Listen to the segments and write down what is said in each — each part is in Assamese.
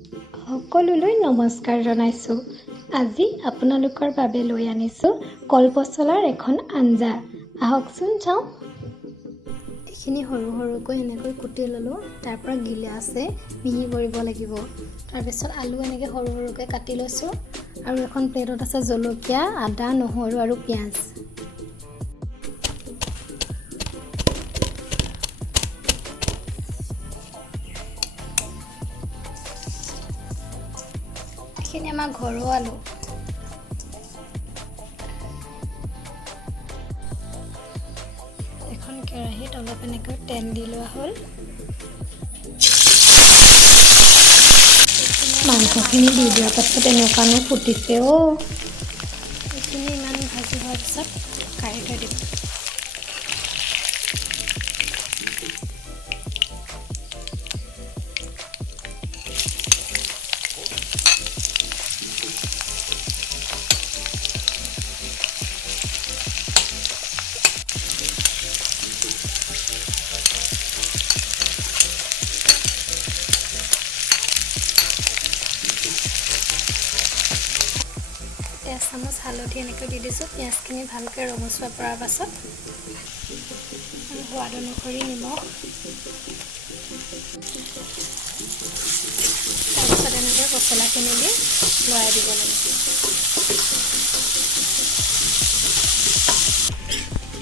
সকলোলৈ নমস্কাৰ জনাইছোঁ। আজি আপোনালোকৰ বাবে লৈ আনিছোঁ কলপচলাৰ এখন আঞ্জা। আহকচোন চাওঁ। এইখিনি সৰু সৰুকৈ এনেকৈ কুটি ল'লোঁ। তাৰ পৰা গিলাচে মিহি কৰিব লাগিব। তাৰপিছত আলু এনেকৈ সৰু সৰুকৈ কাটি লৈছোঁ। আৰু এখন প্লেটত আছে জলকীয়া, আদা, নহৰু আৰু পিঁয়াজ। এইখিনি আমাৰ ঘৰুৱা আলু। এখন কেৰাহীত অলপ এনেকৈ তেল দি লোৱা হ'ল। মাংসখিনি দি দিয়াৰ পাছত এনেকুৱানো ফুটিছেও। এইখিনি ইমান ভাজি হোৱাৰ পিছত কাঢ়ি থৈ দিব। এচামুচ হালধি এনেকৈ দি দিছোঁ। পিঁয়াজখিনি ভালকৈ ৰঙচুৱা পৰাৰ পাছত সোৱাদ অনুসৰি নিমখ, তাৰপিছত এনেকৈ পচলাখিনি দি লৰাই দিব লাগে।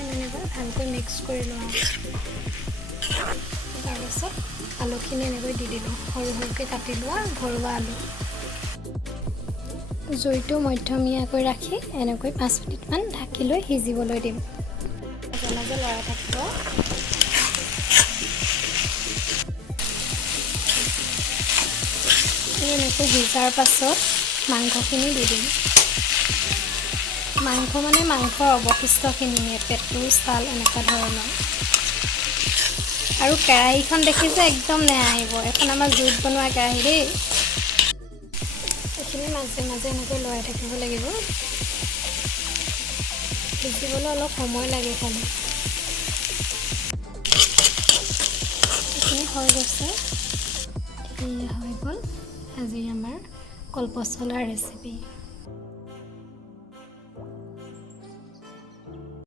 এনেকৈ ভালকৈ মিক্স কৰি লওঁ। তাৰপিছত আলুখিনি এনেকৈ দি দিলোঁ। সৰু সৰুকৈ কাটি লোৱা ঘৰুৱা আলু। জুইটো মধ্যমীয়াকৈ ৰাখি এনেকৈ 5 মিনিটমান ঢাকি লৈ সিজিবলৈ দিম। মাজে মাজে লৰাই থাকিব। এনেকৈ সিজাৰ পাছত মাংসখিনি দি দিম। মাংস মানে মাংসৰ অৱশিষ্টখিনিয়ে, পেটু, ছাল এনেকুৱা ধৰণৰ। আৰু কেৰাহীখন দেখিছে একদম নেহাঁহিব। এখন আমাৰ জুইত বনোৱা কেৰাহী দেই। এইখিনি মাজে মাজে এনেকৈ লৰাই থাকিব লাগিব। সিজিবলৈ অলপ সময় লাগে খালি। এইখিনি হৈ গৈছে। এয়া হৈ গ'ল আজি আমাৰ কলপচলাৰ ৰেচিপি।